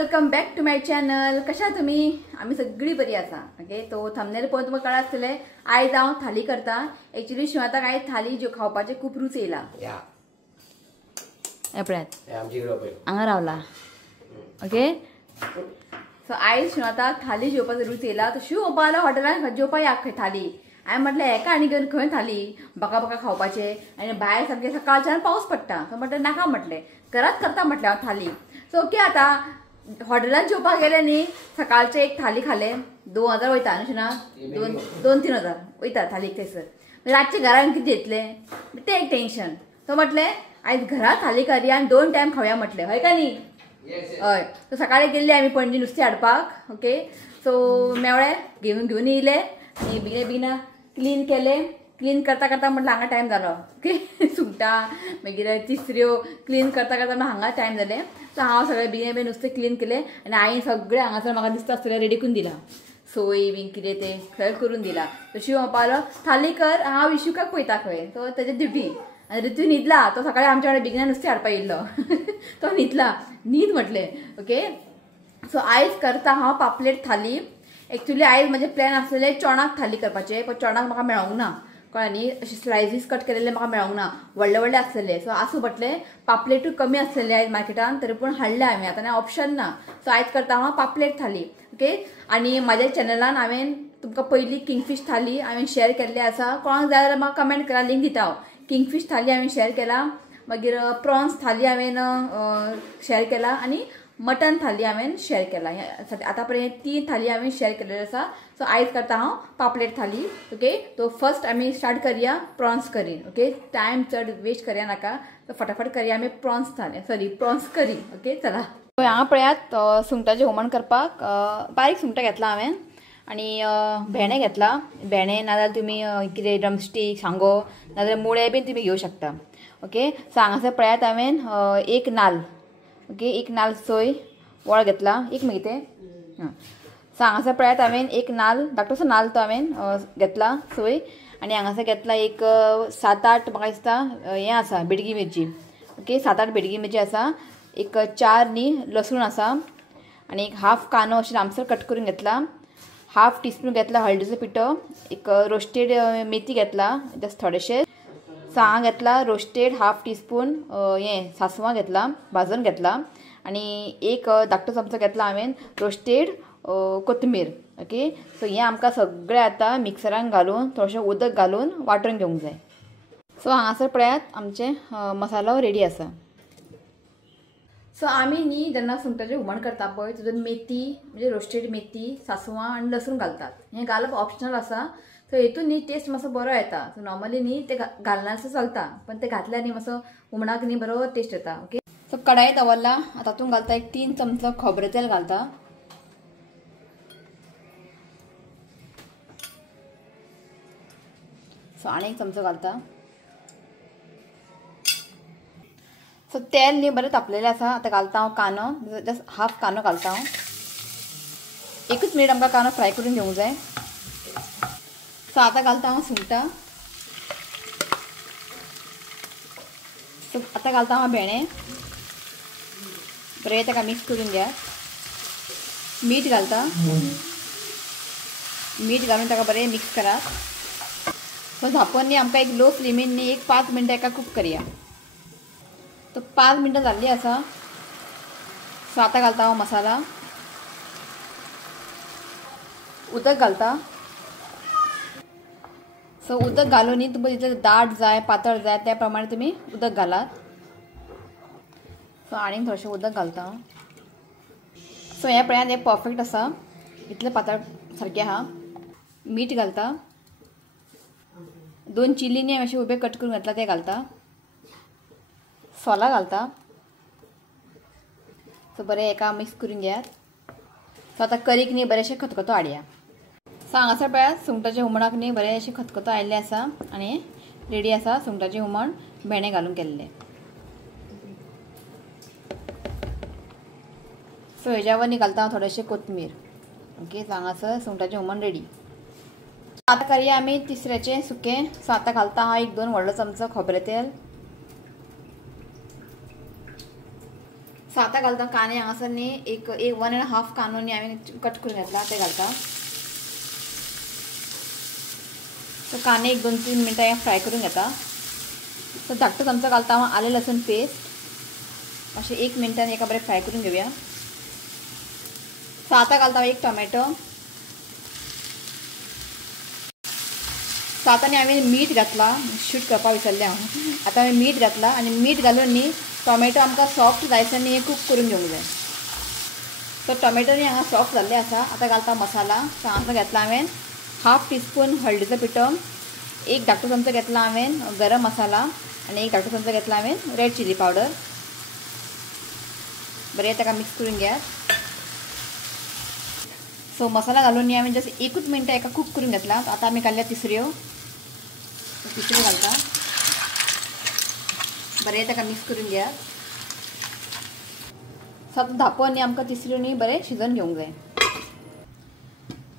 Welcome back to my channel. कशा तुम्ही? आम्ही सगळी बरी आसा. ओके, तो थंबनेल पळोवन तुमकां कळत आसतलें आयज हांव थाली करता. एक्चुअली शिवाताक आयज थाली ज्यो खावपाचे खूप रूच येयला. हांगा रावला. ओके, सो आयज शिवाताक थाली जेवपाचो रूच येयला. तो शिव ओपालो हॉटेलान जेवपा या खंय थाली. हांवें म्हटलें हेका आनी घेवन खंय थाली बाका बाका खावपाचे आनी भायर सामकें सकाळच्यान पावस पडटा. सो म्हटलें नाका म्हटलें घरात करता म्हटलें हांव थाली. सो ओके, आतां हॉटेलांत जेवपाक गेले न्ही सकाळचे एक थाली खाले 2000 वयता न्हू ना 2-3 हजार वयता थालीक थंयसर. रातचे घरान कितें येतले तें एक टेन्शन. सो म्हटलें आयज घरा थाली करया आनी 2 टायम खावया म्हटलें. हय का न्ही? हय. सो सकाळी गेल्ले आमी पणजी नुस्तें हाडपाक. ओके, सो मेवळे घेवन येयले आनी बेगिना क्लीन केले. क्लीन करता करता म्हटलं हांगा टायम जालो. ओके, सुंगटां मागीर तिसऱ्यो क्लीन करता करता हांगा टायम जालें. सो हांव सगळें बेगीन नुस्तें क्लीन केलें आनी हांवें सगळें हांगासर म्हाका दिसता आसतलें रेडी करून दिलां. सोय बी कितें तें सगळें करून दिलां. शिव म्हणपालो थाली कर, हांव इशूकाक पळयता खंय. तो तेजी ड्युटी. आनी ऋतू न्हिदला. तो सकाळी आमच्या कडेन बेगिना नुस्तें हाडपाक येयल्लो. तो न्हिदला. न्हीद म्हटलें. ओके, सो आयज करता हांव पापलेट थाली. एक्चुअली आयज म्हजें प्लॅन आसलेलें चोणाक थाली करपाचें, पण चोणाक म्हाका मेळोंक ना. कळ्ळें न्ही? अशें स्लायसीस कट केलेले म्हाका मेळोंक ना. व्हडले व्हडले आसलेले. सो आसूं म्हटलें पापलेटूय कमी आसलेले आयज मार्केटान, तरी पूण हाडले हांवें. आतां ऑप्शन ना. सो आयज करता हांव पापलेट थाली. ओके, आनी म्हाज्या चॅनलान हांवें तुमकां पयलीं किंगफीश थाली हांवें शेअर केल्ली आसा. कोणाक जाय जाल्यार म्हाका कमेंट करा, लिंक दिता हांव. किंगफीश थाली हांवें शेअर केला. मागीर प्रॉन्स थाली हांवें शेअर केला आनी मटन थाली हांवें शेअर केला. आतां पर्यंत 3 थाली हांवें शेअर केलेल्यो आसा. सो आयज करता हांव पापलेट थाली. ओके, तो फर्स्ट आमी स्टार्ट करया प्रॉन्स करी. ओके, टायम चड वेस्ट करया नाका. सो फटाफट करया आमी प्रॉन्स करी. ओके, चला. हांगा पळयात सुंगटाचें हुमण करपाक बारीक सुंगटां घेतला हांवें आनी भेणे घेतला. भेणे नाजाल्यार तुमी कितें ड्रमस्टीक सांगो नाजाल्यार मुळे बीन तुमी घेवं शकता. ओके, सो हांगासर पळयात हांवें एक नाल्ल. ओके, एक नाल्ल सोय वळ घेतला. एक मिनीट तें सो हांगासर पळयात हांवें एक नाल्ल धाकटोसो नाल्ल तो हांवें घेतला सोय. आनी हांगासर घेतला एक 7-8 म्हाका दिसता हें आसा बेडगी मिरची. ओके, 7-8 बेडगी मिरची आसा. एक 4 न्ही लसूण आसा आनी एक हाफ कांदो अशें लांबसर कट करून घेतला. हाफ टीस्पून घेतला हळदीचो पिठो. एक रोस्टेड मेथी घेतला जस्ट थोडेशे. हांगा घेतला रोस्टेड हाफ टीस्पून हें सासवां घेतला भाजून घेतला. आनी एक धाकटो चमचो घेतला हांवें रोस्टेड कोथमीर. ओके, सो हें आमकां सगळें आतां मिक्सरान घालून थोडेशें उदक घालून वांटून घेवंक जाय. सो हांगासर पळयात आमचें मसालो रेडी आसा. सो आमी न्ही जेन्ना सुंगटाचें हुमण करता पळय तितून मेथी म्हणजे रोस्टेड मेथी सासवां आनी लसूण घालतात. हें घालप ऑप्शनल आसा. सो हेतून न्ही टेस्ट मातसो बरो येता. सो नॉर्मली न्ही ते घालनासर चलता, पण ते घातल्यार न्ही मातसो हुमणाक न्ही बरो टेस्ट येता. ओके, सो कढाई दवरला. तातूंत घालता एक 3 चमचो खोबरें तेल घालता. सो आनी एक चमचो घालता. सो तेल न्ही बरें तापलेलें आसा. आतां घालता हांव कांदो. जस्ट हाफ कांदो घालता हांव. 1 मिनीट आमकां कांदो फ्राय करून घेवंक जाय. सो आतां घालता हांव सुंगटां. सो आतां घालता हांव भेणे. बरें ताका मिक्स करून घ्या. मीठ घालता. मीठ घालून ताका बरें मिक्स करात. सो झापून न्ही आमकां एक लो फ्लेमीन न्ही एक 5 मिनटां एका कुक करया. तो 5 मिनटां जाल्ली आसा. सो आतां घालता हांव मसाला. उदक घालता. सो उदक घालून न्ही तुमकां जितलें दाट जाय पातळ जाय त्या प्रमाणे तुमी उदक घालात. सो आनीक थोडेशें उदक घालता हांव. सो हें पळयात हें परफेक्ट आसा. इतलें पातळ सारकें आहा. मीठ घालता. 2 चिली न्ही अशें उबे कट करून घातला ते घालता. सोला घालता. सो बरें एका मिक्स करून घेयात. सो आतां करीक न्ही बरेंशें खतखतो हाडया. सो हांगासर पळयात सुंगटाच्या हुमणाक न्ही बरेंशें खतखतो आयिल्लें आसा आनी रेडी आसा सुंगटाचें हुमण भेणे घालून केल्लें. सो हेज्या वर न्ही घालता हांव थोडेशें कोथमीर. ओके, सो हांगासर सुंगटाचें हुमण रेडी. आतां करया आमी तिसऱ्याचें सुकें. सो आतां घालता हांव 1-2 व्हडलो चमचो खोबरें तेल. सो आतां घालता कांदे हांगासर न्ही एक 1.5 कांदो न्ही हांवें कट करून घेतला ते घालता. सो कांदे एक 2-3 मिनटां हें फ्राय करून घेता. सो धाकटो चमचो घालता हांव आलें लसूण पेस्ट. अशें 1 मिनटान एका बरें फ्राय करून घेवया. सो आतां घालता एक टोमॅटो. सो आतां न्ही हांवें मीठ घातला, शूट करपाक विसरलें हांव. आतां हांवें मीठ घातला आनी मीठ घालून न्ही टोमॅटो आमकां सॉफ्ट जायसर न्ही कूक करून घेवंक जाय. सो टोमॅटो न्ही हांगा सॉफ्ट जाल्ले आसा. आतां घालता मसाला. सो हांगासर घेतला हांवें 1/2 टीस्पून हळदीचो पिठो, एक धाकटो चमचो घेतला हांवें गरम मसाला आनी एक धाकटो चमचो घेतला हांवें रेड चिली पावडर. बरें ताका मिक्स करून घेयात. सो मसाला घालून न्ही हांवें जस्ट 1 मिनटां एका कूक करून घेतला. आतां आमी घालल्या तिसऱ्यो. तिसऱ्यो घालता. बरें ताका मिक्स करून घेयात. सो आतां धांपोवन न्ही आमकां तिसऱ्यो न्ही बरें शिजोवन घेवंक जाय.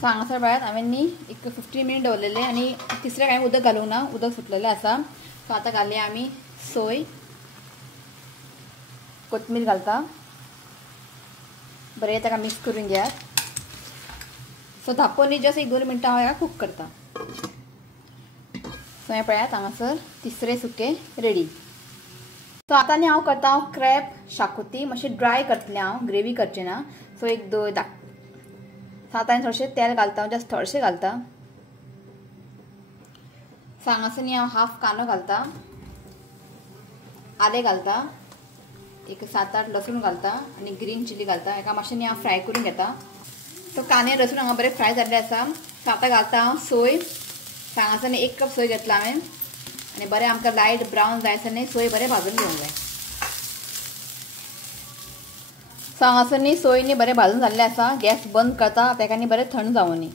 सो हांगासर पळयात हांवें न्ही एक 15 मिनीट दवरलेले आनी तिसऱ्याक हांवें उदक घालूंक ना, उदक सुटलेलें आसा. सो आतां घालया आमी सोय, कोथमीर घालता. बरें ताका मिक्स करून घेयात. सो धांपोवन न्ही जस्ट 1-2 मिनटां हांव हेका कूक करता. सो हें पळयात हांगासर तिसरें सुकें रेडी. सो आतां न्ही हांव करता क्रॅब शाकोती. मातशें ड्राय करतलें हांव, ग्रेवी करचें ना. सो एक सो आतां हांवें थोडेशें तेल घालता, जस्ट थोडेशें घालता. सो हांगासर न्ही हांव 1/2 कांदो घालता, आलें घालता, एक 7-8 लसूण घालता आनी ग्रीन चिली घालता. हेका मातशें न्ही हांव फ्राय करून घेता. सो कांदे लसूण हांगा बरें फ्राय जाल्ले आसा. सो आतां घालता हांव सोय. सो हांगासर न्ही 1 कप सोय घेतला हांवें आनी बरें आमकां लायट ब्रावन जायसर न्ही सोय बरें भाजून घेवंक जाय. सो हांगासर न्ही सोय न्ही बरें भाजून जाल्लें आसा. गॅस बंद करता, ताका न्ही बरें थंड जावं न्ही.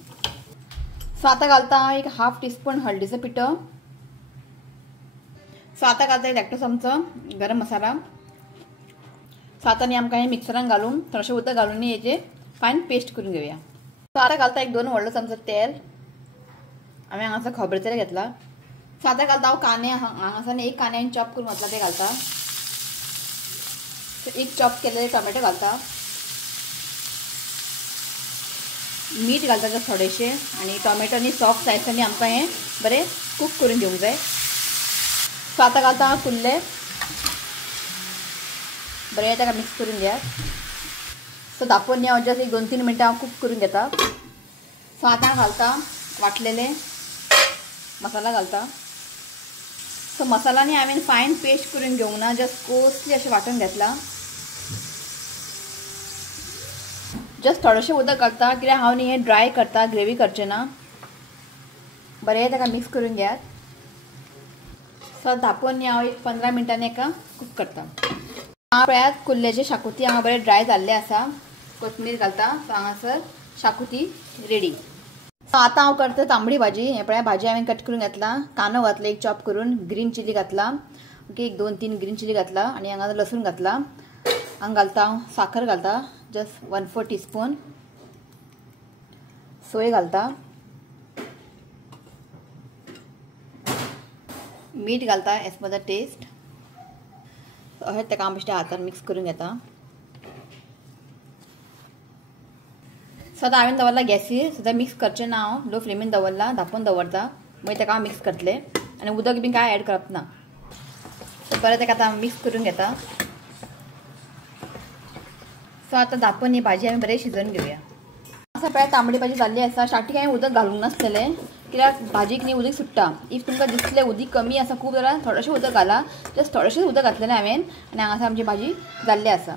सो आतां घालता हांव एक 1/2 टीस्पून हळदीचो पिठो. सो आतां घालता एक धाकटो चमचो गरम मसाला. सो आतां न्ही आमकां हें मिक्सरान घालून थोडेशें उदक घालून न्ही हेजे फायन पेस्ट करून घेवया. सो आतां घालता एक 2 व्हडलो चमचो तेल. हांवें हांगासर खोबरें तेल घेतला. सो आतां घालता हांव कांदे. हांगासर न्ही एक कांदे हांवें चॉप करून घातला ते घालता. एक चॉप केलेले टोमॅटो घालता. मीठ घालता जस्ट थोडेशें आनी टोमॅटो न्ही सॉफ्ट जायसर न्ही आमकां हें बरें कूक करून घेवंक जाय. सो आतां घालता हांव कुल्ले. बरें ताका मिक्स करून घेयात. सो धांपोवन न्ही हांव जस्ट एक 2-3 मिनटां हांव कूक करून घेता. सो आतां घालता वाटलेले मसाला घालता. सो मसाला न्ही हांवें फायन पेस्ट करून घेवंक ना, जस्ट कोसली अशें वाटून घेतला. जस्ट थोडेशें उदक घालता कित्याक हांव न्ही हें ड्राय करता, ग्रेवी करचें ना. बरें ताका मिक्स करून घेयात. सो धांपोवन न्ही हांव एक 15 मिनटांनी हेका कूक करता. हांव पळयात कुल्ल्याची शाकोती हांगा बरें ड्राय जाल्लें आसा. कोथमीर घालता. सो हांगासर शाकोती रेडी. सो आतां हांव करता तांबडी भाजी. हें पळय भाजी हांवें कट करून घेतला. कांदो घातला एक चॉप करून, ग्रीन चिली घातला. ओके, एक 2-3 ग्रीन चिली घातला आनी हांगा लसूण घातला. हांगा घालता हांव साखर घालता, जस्ट 1/4 टीस्पून. सोय घालता. मीठ घालता एज पर द टेस्ट. अशें ताका हांव बेश्टें हातान मिक्स करून घेता. सो आतां हांवें दवरला गॅसीर. सुद्दां मिक्स करचें ना हांव, लो फ्लेमीन दवरला, धांपून दवरता. मागीर ताका हांव मिक्स करतलें आनी उदक बी कांय ऍड करप ना. सो बरें ताका आतां मिक्स करून घेता. सो आतां धांपून ही भाजी हांवें बरें शिजोवन घेवया. असं पळय तांबडी भाजी जाल्ली आसा. स्टार्टींग हांवें उदक घालूंक नासलेलें कित्याक भाजीक न्ही उदक सुट्टा. इफ तुमकां दिसलें उदीक कमी आसा खूब जाल्यार थोडेशें उदक घाला. जस्ट थोडेशें उदक घातलेलें हांवें आनी हांगासर आमची भाजी जाल्ली आसा.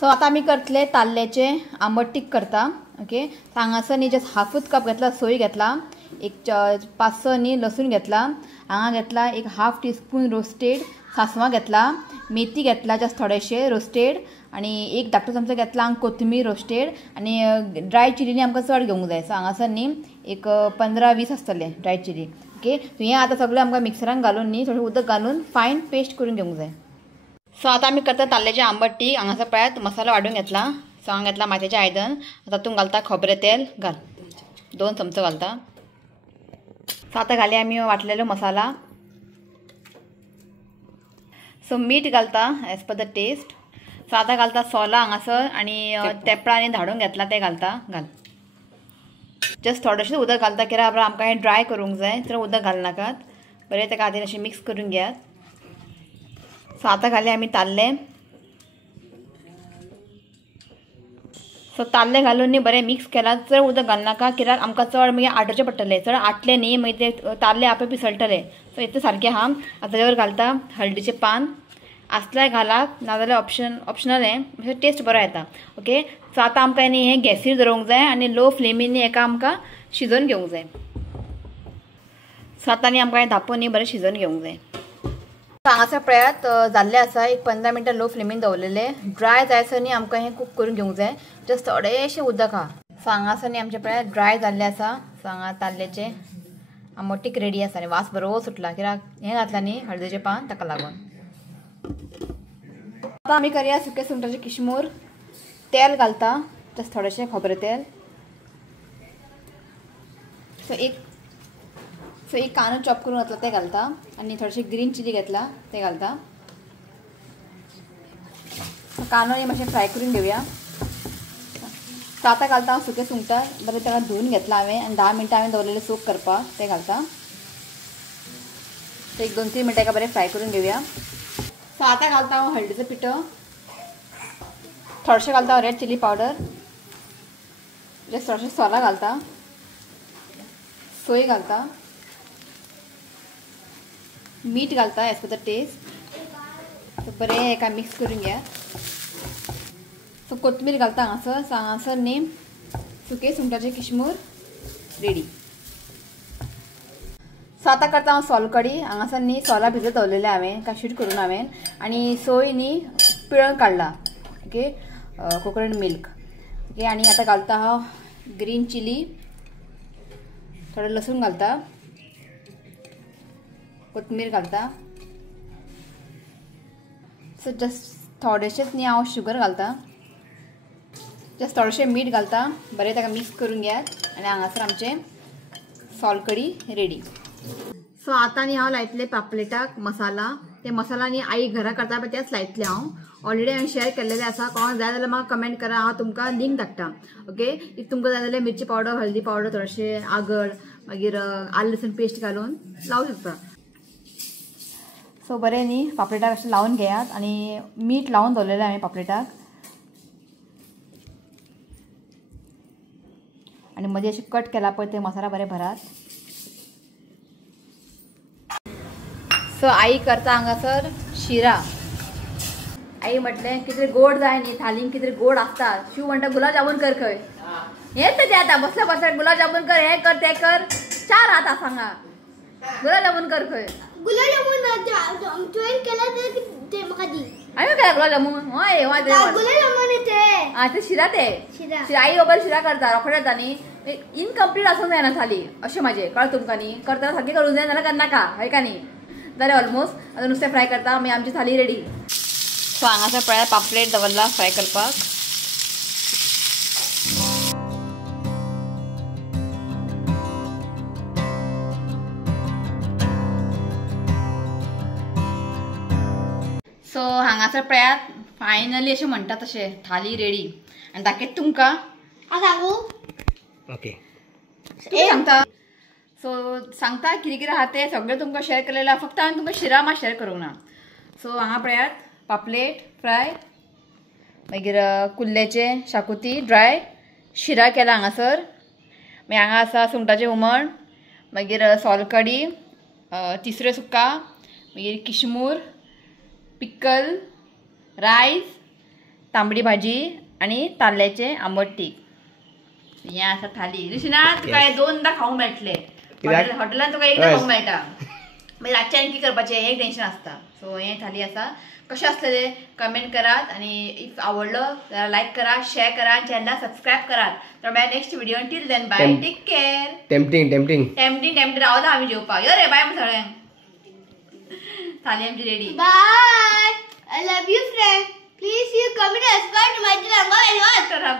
सो आतां आमी करतले ताल्ल्याचें आंबट तीख करता. ओके, हांगासर न्ही जस्ट 1/2 कप घेतला सोय घेतला, एक 5-6 न्ही लसूण घेतला. हांगा घेतला एक 1/2 टीस्पून रोस्टेड सासवां घेतला. मेथी घेतला जस्ट थोडेशें रोस्टेड आनी एक धाकटो चमचो घेतला हांगा कोथमीर रोस्टेड आनी ड्राय चिली न्ही आमकां चड घेवंक जाय. सो हांगासर न्ही एक 15-20 आसतले ड्राय चिली. ओके, सो हें आतां सगळें आमकां मिक्सरान घालून न्ही थोडें उदक घालून फायन पेस्ट करून घेवंक जाय. सो आतां आमी करता ताल्ल्याचें आंबट तीख. हांगासर पळयात मसालो वाडून घेतला. सो हांगा घेतला मातयेचें आयदन. तातूंत घालता खोबरें तेल घाल, 2 चमचो घालता. सो आतां घालया आमी वाटलेलो मसाला. सो सो मीठ घालता एज पर द टेस्ट. सो आतां घालता सोला हांगासर आनी तेपळां आनी धाडून घेतला ते घालता. घाल जस्ट थोडेशें उदक घालता कित्याक आमकां हें ड्राय करूंक जाय. तर उदक घालनाकात, बरें तेका खातीर अशें मिक्स करून घेयात. सो आतां घाले आमी ताल्ले. सो ताल्ले घालून न्ही बरें मिक्स केला. चड उदक घालनाका कित्याक आमकां चड मागीर आटोवचें पडटलें. चड आटलें न्ही मागीर ते ताल्ले आपे पिसळटले. सो इतलें सारकें आहा. आतां तेजेवर घालता हळदीचें पान. आसल्यार घालात, नाजाल्यार ऑप्शनल हें मातशें टेस्ट बरो येता. ओके. सो आतां आमकां न्ही हें गॅसीर दवरूंक जाय आनी लो फ्लेमीन हेका आमकां शिजोवन घेवंक जाय. सो आतां न्ही आमकां हें धापून न्ही बरें शिजोवन घेवंक जाय. हांगासर पळयात जाल्लें आसा. एक 15 मिनटां लो फ्लेमीन दवरलेले. ड्राय जायसर न्ही आमकां हें कूक करून घेवंक जाय. जस्ट थोडेशें उदक आहा. सो हांगासर न्ही आमचें पळयात ड्राय जाल्लें आसा. सो हांगा ताल्ल्याचें आमटीक रेडी आसा. वास बरो सुटला कित्याक हें घातलां न्ही हळदीचें पान ताका लागून. आतां आमी करया सुके सुंगटाचें किशमूर. तेल घालता, जस्ट थोडेशें खोबरें तेल. सो एक कांदो चॉप करून घातला ते घालता आनी थोडेशें ग्रीन चिली घेतला ते घालता. सो कांदो न्ही मातशें फ्राय करून घेवया. सो आतां घालता हांव सुके सुंगटां. बरें तेका धुवन घेतला हांवें आनी 10 मिनटां हांवें दवरलेलें सूप करपाक ते घालता. सो एक 2-3 मिनटां एका बरें फ्राय करून घेवया. सो आतां घालता हांव हळदीचो पिठो. थोडेशें घालता रेड चिली पावडर. जस्ट थोडेशें सोला घालता. सोय घालता. मीठ घालता एज पर द टेस्ट. सो बरें एका मिक्स करून घ्या. सो कोथमीर घालता हांगासर. सो हांगासर न्ही सुके सुंगटाचें किशमूर रेडी. सो आतां करता हांव सोलकडी. हांगासर न्ही सोला भिजत दवरलेलें हांवें काशीट करून हांवें आनी सोय न्ही पिळोवन काडला. ओके. Coconut milk. ओके. आनी आतां घालता हांव ग्रीन चिली. थोडें लसूण घालता. कोथमीर घालता. सो जस्ट थोडेशेंच न्ही हांव शुगर घालता. जस्ट थोडेशें मीठ घालता. बरें ताका मिक्स करून घेयात आनी हांगासर आमचें सोलकडी रेडी. सो आतां न्ही हांव लायतलें पापलेटाक मसाला. ते मसाला न्ही आई घरा करता पळय तेच लायतलें हांव. ऑलरेडी हांवें शेअर केल्लेलें आसा. कोणाक जाय जाल्यार म्हाका कमेंट करा, हांव तुमकां लिंक धाडटा. ओके. इफ तुमकां जाय जाल्यार मिरची पावडर, हळदी पावडर, थोडेशें आगळ, मागीर आलं लसूण पेस्ट घालून लावूं शकता. सो बरें न्ही पापलेटाक अशें लावन घेयात आनी मीठ लावन दवरलेलें हांवें पापलेटाक. आनी मदीं अशें कट केला पळय ते मसाला बरें भरात. सो आई करता हांगासर शिरा. आई म्हटलें कितें गोड जाय न्ही थालीन कितें गोड आसता. शिव म्हणटा गुलाब जामून कर खंय. हेंच तें आतां बसल्या बसल्या गुलाब जामून कर, हें कर तें कर. 4 आतां सांगा. गुलाब जामून कर खंय. गुलाब जामून जॉइन केला ते म्हाका दी. हांवें केला गुलाब जामून. हय गुलाब जामून ते. ते शिरा ते. शिरा आई बाबा शिरा करता. रोखडे येता न्ही. इनकम्प्लीट आसूंक जायना थाली अशें म्हाजें. कळ्ळें तुमकां न्ही. करतना सारकें करूंक जाय नाल्यार करनाका. हय का न्ही. जालें ऑलमोस्ट. आतां नुस्तें फ्राय करता मागीर आमची थाली रेडी. सो हांगासर पळयात पापलेट दवरला फ्राय करपाक. सो हांगासर पळयात फायनली अशें म्हणटा तशें थाली रेडी आनी दाखयत तुमकां. सांगू. ओके. सांगता. सो सांगता कितें कितें आहा तें सगळें तुमकां शेअर केलेलें आहा. फक्त हांवें तुमकां शिरा मात शेअर करूंक ना. सो हांगा पळयात पापलेट फ्राय, मागीर कुल्ल्याचें शाकुती ड्राय, शिरा केला हांगासर. मागीर हांगा आसा सुंगटाचें हुमण, मागीर सोलकडी, तिसऱ्यो सुक्का, मागीर किशमूर, पिकल, रायस, तांबडी भाजी आनी ताल्ल्याचें आंबट तीख. हें आसा थाली. रुशिना तुका हे 2दा खावंक मेळटलें. हॉटेलांत तुका एकदां खावंक मेळटा. मागीर रातचें आनी कितें करपाचें हें टेन्शन आसता. सो हें थाली आसा. कशें आसलें कमेंट करात आनी इफ आवडलो जाल्यार लायक करा, शेअर करा, चॅनल सबस्क्रायब करात. तर मेळया next video. Till then bye. Take care. Tempting रावला आमी जेवपाक. यो रे बाय म्हण सगळ्यांक. थाली आमची ready. Bye. I love you friend. Please you comment and subscribe to my channel.